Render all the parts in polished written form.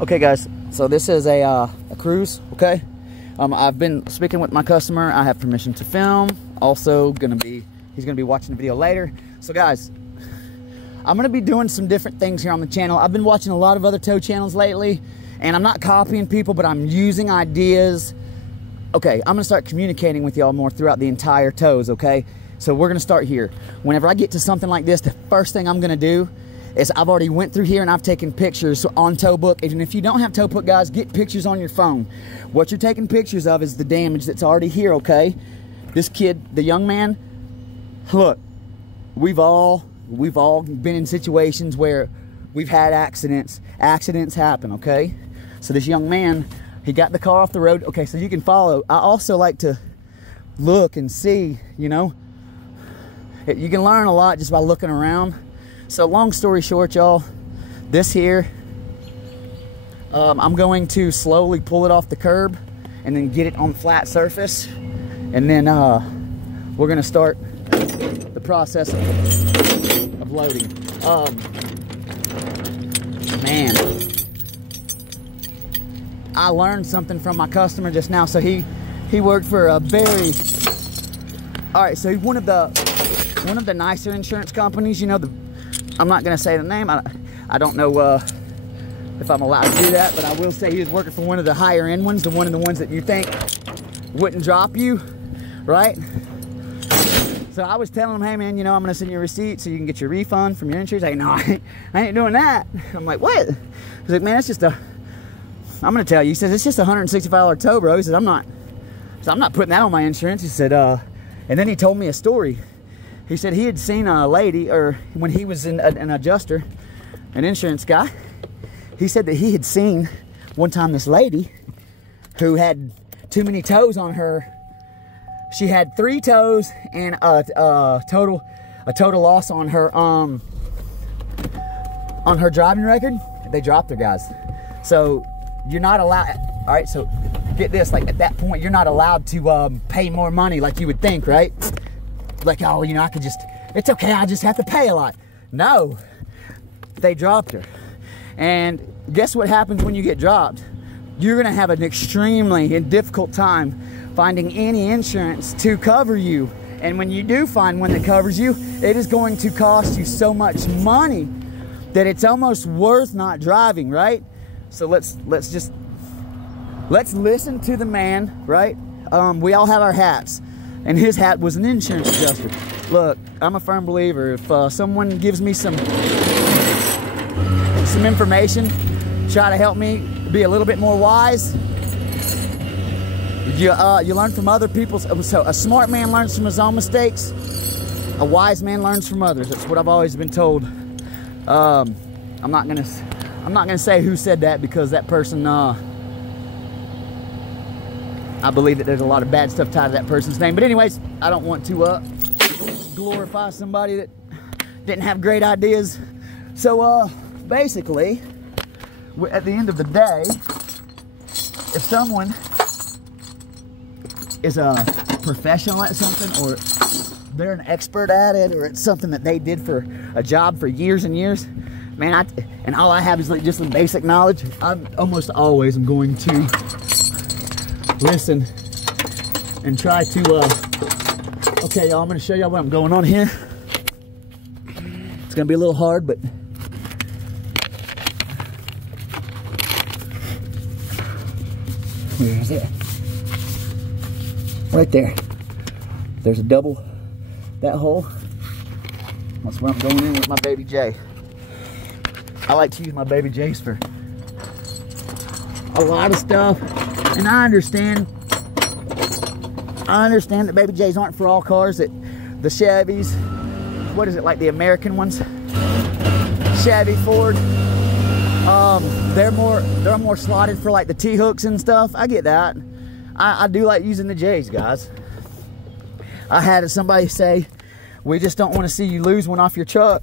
Okay guys, so this is a cruise, okay? I've been speaking with my customer. I have permission to film. Also he's gonna be watching the video later. So guys, I'm gonna be doing some different things here on the channel. I've been watching a lot of other tow channels lately, and I'm not copying people, but I'm using ideas. Okay, I'm gonna start communicating with y'all more throughout the entire tows, okay? So we're gonna start here. Whenever I get to something like this, the first thing I'm gonna do is I've already went through here and I've taken pictures on tow book. And if you don't have tow book, guys, get pictures on your phone. What you're taking pictures of is the damage that's already here, okay? This kid, the young man, look, we've all been in situations where we've had accidents. Accidents happen, okay? So this young man, he got the car off the road. Okay, so you can follow. I also like to look and see, you know. You can learn a lot just by looking around. So long story short, y'all, this here, I'm going to slowly pull it off the curb and then get it on flat surface. And then we're gonna start the process of loading. Man, I learned something from my customer just now. So he worked for a very, all right, so one of the nicer insurance companies, you know, I'm not gonna say the name. I don't know if I'm allowed to do that, but I will say he was working for one of the higher end ones, one of the ones that you think wouldn't drop you, right? So I was telling him, hey man, you know, I'm gonna send you a receipt so you can get your refund from your insurance. Like, no, I ain't doing that. I'm like, what? He's like, man, it's just I'm gonna tell you. He says, it's just a $165 tow, bro. He says, I'm not putting that on my insurance. He said, and then he told me a story. He said he had seen a lady, or when he was an adjuster, an insurance guy, he said that he had seen one time this lady who had too many tows on her. She had 3 tows and a total loss on her driving record. They dropped her, guys. So you're not allowed. All right, so get this, like at that point, you're not allowed to pay more money like you would think, right? Like, oh, you know, I could just, it's okay, I just have to pay a lot. No, they dropped her. And guess what happens when you get dropped? You're gonna have an extremely difficult time finding any insurance to cover you. And when you do find one that covers you, it is going to cost you so much money that it's almost worth not driving, right? So let's listen to the man, right? We all have our hats. And his hat was an insurance adjuster. Look, I'm a firm believer. If someone gives me some information, try to help me be a little bit more wise, you learn from other people's. So a smart man learns from his own mistakes. A wise man learns from others. That's what I've always been told. I'm not gonna say who said that, because that person, I believe that there's a lot of bad stuff tied to that person's name. But anyways, I don't want to glorify somebody that didn't have great ideas. So basically, at the end of the day, if someone is a professional at something, or they're an expert at it, or it's something that they did for a job for years and years, man, and all I have is like just some basic knowledge, I almost always am going to listen and try to okay, y'all, I'm gonna show y'all what I'm going on here. It's gonna be a little hard, but where is it? Right there. There's a double, that hole. That's where I'm going in with my baby J. I like to use my baby J's for a lot of stuff. And I understand that baby J's aren't for all cars. That the Chevys, what is it, like the American ones? Chevy, Ford. They're more slotted for like the T-hooks and stuff. I get that. I do like using the J's, guys. I had somebody say, we just don't want to see you lose one off your truck.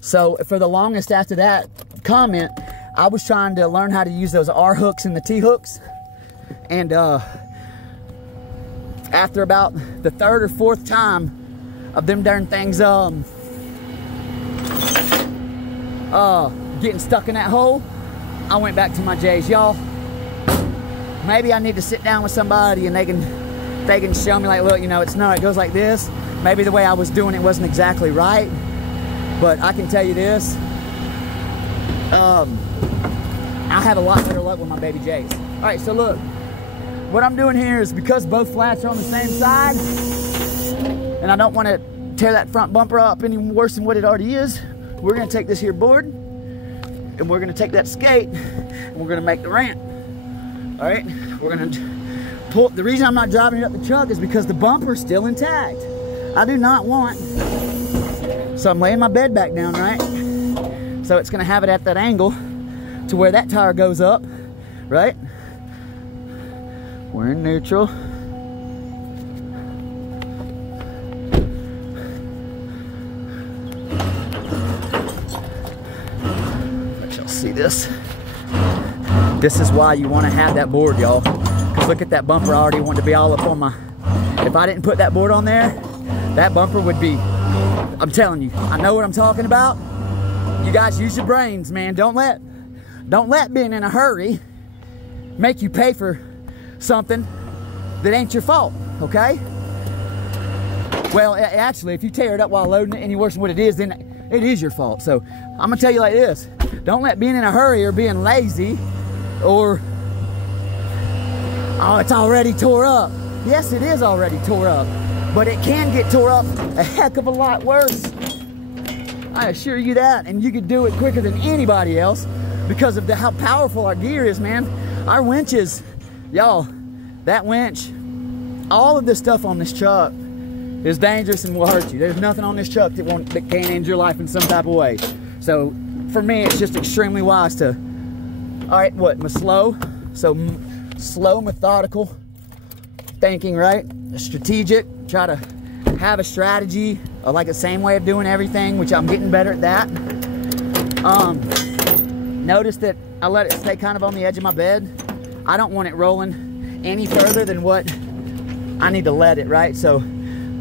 So for the longest after that comment, I was trying to learn how to use those R hooks and the T hooks. And after about the 3rd or 4th time of them darn things getting stuck in that hole, I went back to my J's. Y'all, maybe I need to sit down with somebody and they can show me, like, look, you know, it's not, it goes like this. Maybe the way I was doing it wasn't exactly right, but I can tell you this, I have a lot better luck with my baby J's. All right, so look, what I'm doing here is, because both flats are on the same side, and I don't want to tear that front bumper up any worse than what it already is, we're gonna take this here board, and we're gonna take that skate, and we're gonna make the ramp. All right, we're gonna pull. The reason I'm not driving it up the truck is because the bumper's still intact. I do not want, so I'm laying my bed back down, right? So it's gonna have it at that angle to where that tire goes up, right? We're in neutral. Let y'all see this. This is why you want to have that board, y'all. Because look at that bumper, I already want to be all up on my, if I didn't put that board on there, that bumper would be, I'm telling you, I know what I'm talking about. You guys use your brains, man. Don't let being in a hurry make you pay for something that ain't your fault, okay? Well, actually, if you tear it up while loading it any worse than what it is, then it is your fault. So I'm gonna tell you like this: don't let being in a hurry or being lazy or, oh, it's already tore up. Yes, it is already tore up, but it can get tore up a heck of a lot worse. I assure you that, and you could do it quicker than anybody else because of how powerful our gear is, man. Our winches, y'all, that winch, all of this stuff on this truck is dangerous and will hurt you. There's nothing on this truck that can't end your life in some type of way. So for me, it's just extremely wise to, all right, slow, methodical thinking, right? Strategic, try to have a strategy, like the same way of doing everything, which I'm getting better at that. Notice that I let it stay kind of on the edge of my bed. I don't want it rolling any further than what I need to let it, right? So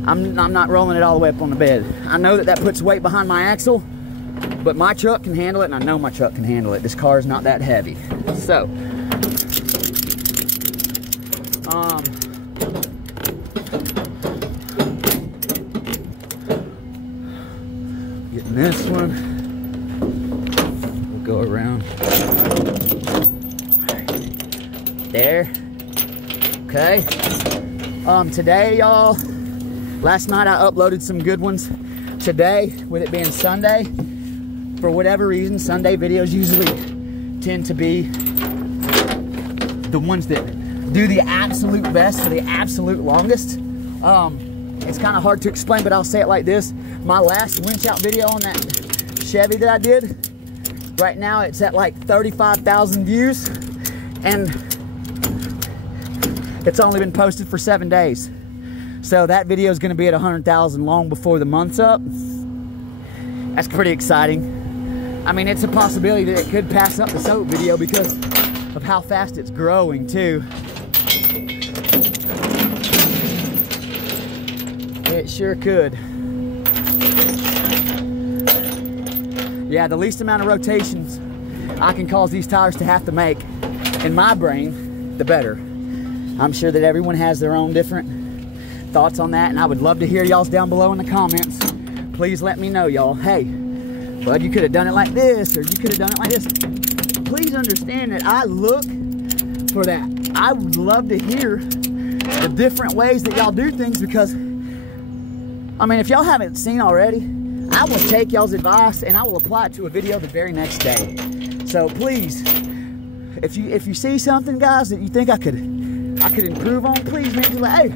I'm not rolling it all the way up on the bed. I know that puts weight behind my axle, but my truck can handle it, and I know my truck can handle it. This car is not that heavy. So, getting this one, we'll go around there. Okay. Today, y'all, last night I uploaded some good ones. Today, with it being Sunday, for whatever reason, Sunday videos usually tend to be the ones that do the absolute best for the absolute longest. It's kind of hard to explain, but I'll say it like this. My last winch out video on that Chevy that I did, right now it's at like 35,000 views, and it's only been posted for 7 days. So that video is going to be at 100,000 long before the month's up. That's pretty exciting. I mean, it's a possibility that it could pass up the soap video because of how fast it's growing too. It sure could. Yeah, the least amount of rotations I can cause these tires to have to make, in my brain, the better. I'm sure that everyone has their own different thoughts on that, and I would love to hear y'all's down below in the comments. Please let me know, y'all. Hey, bud, you could have done it like this, or you could have done it like this. Please understand that I look for that. I would love to hear the different ways that y'all do things, because, I mean, if y'all haven't seen already, I will take y'all's advice and I will apply it to a video the very next day. So please, if you see something, guys, that you think I could improve on, please, man, be like, hey,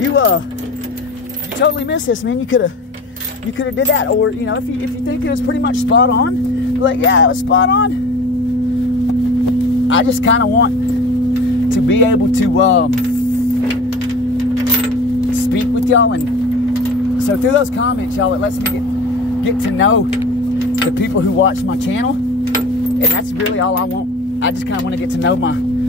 you totally missed this, man. You could have did that, or you know, if you think it was pretty much spot on, be like, yeah, it was spot on. I just kind of want to be able to speak with y'all, and so through those comments, y'all, it lets me get to know the people who watch my channel, and that's really all I want. I just kind of want to get to know